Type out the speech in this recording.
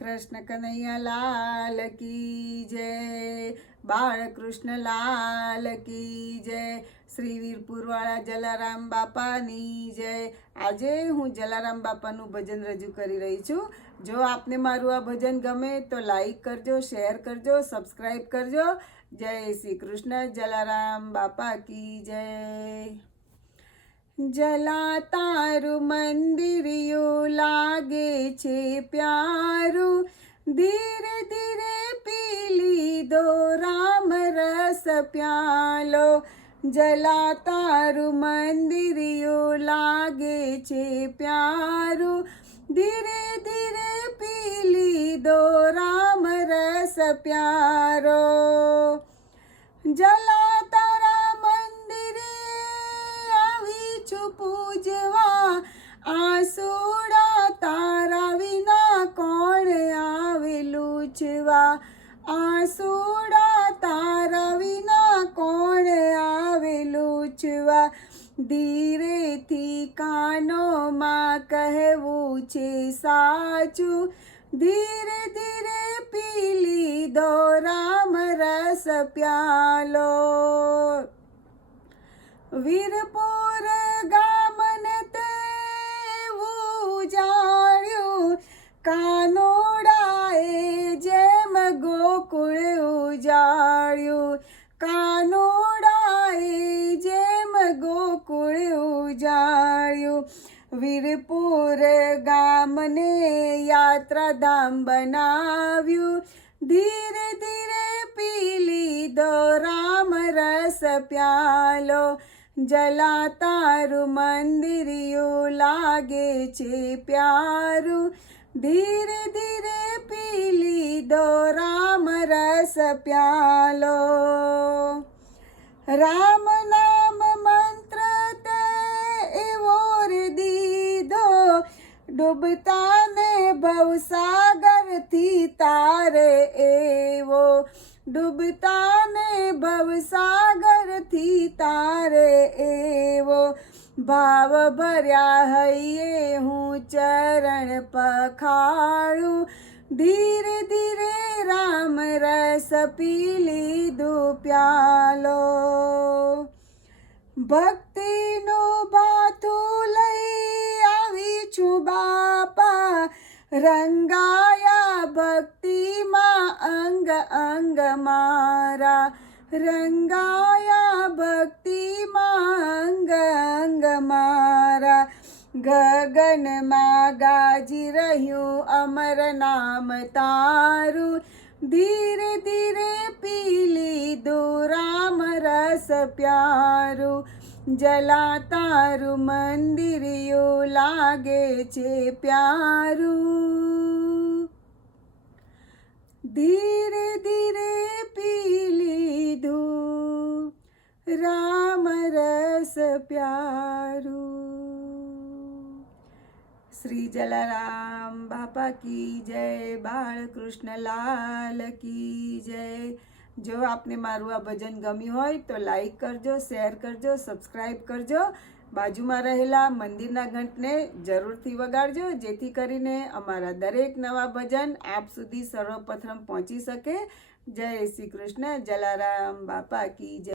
કૃષ્ણ કનૈયા લાલ કી જય. બાળકૃષ્ણ લાલ કી જય. શ્રી વીરપુરવાળા જલારામ બાપાની જય. આજે હું જલારામ બાપાનું ભજન રજૂ કરી રહી છું. જો આપને મારું આ ભજન ગમે તો લાઈક કરજો, શેર કરજો સબસ્ક્રાઈબ કરજો. જય શ્રી કૃષ્ણ જલારામ બાપા કી જય. જલા તારું મંદિરિયું લાગે છે પ્યારું. ધીરે ધીરે પી લીધો રામ રસ પ્યાલો. જલા તારું મંદિરિયું લાગે છે પ્યારું. ધીરે ધીરે પી લીધો રામ રસ પ્યારો. જલા લૂછવા આસુડા તારા વિના કોણ આવે લૂછવા? ધીરેથી કાનોમાં કહેવું છે સાચું. ધીરે ધીરે પી લીધો રામ રસ પ્યાલો. વીરપુર ગામને ઉજાડ્યું કાનોડાએ જેમ ગોકુળ ઉજાડ્યું વીરપુર ગામને યાત્રાધામ બનાવ્યું. ધીરે ધીરે પી લીધો રામ રસ પ્યાલો. જલા તારું મંદિરિયું લાગે છે પ્યારું. ધીરે ધીરે પી લીધો રામ રસ પ્યાલો રામ નામ મંત્ર તે એવો રે દીધો ડૂબતા ને ભવસાગરથી તારે એવો ડૂબતા ને ભવસાગરથી તારે એવો ભાવ ભર્યા હૈયે હું ચરણ પખાડું ધીરે ધીરે રામ રસ પી લીધું પ્યાલો. ભક્તિનું ભાથું લઈ આવી છું બાપા. રંગાયા ભક્તિમાં અંગ અંગ મારા. રંગાયા ભક્તિમાં અંગ અંગ મારા. ગગનમાં ગાજી રહ્યું અમર નામ તારું. ધીરે ધીરે પી લીધો રામ રસ પ્યારો. જલા તારું મંદિરિયું લાગે છે પ્યારું. ધીરે ધીરે પી લીધું રામ રસ પ્યારું. શ્રી જલારામ બાપા કી જય બાળકૃષ્ણ લાલ કી જય જો આપને મારું આ ભજન ગમ્યું હોય તો લાઈક કરજો શેર કરજો સબસ્ક્રાઈબ કરજો. બાજુમાં રહેલા મંદિરના ઘંટને જરૂરથી વગાડજો, જેથી કરીને અમારા દરેક નવા ભજન આપ સુધી સર્વપ્રથમ પહોંચી શકે. જય શ્રી કૃષ્ણ, જલારામ બાપા કી જય.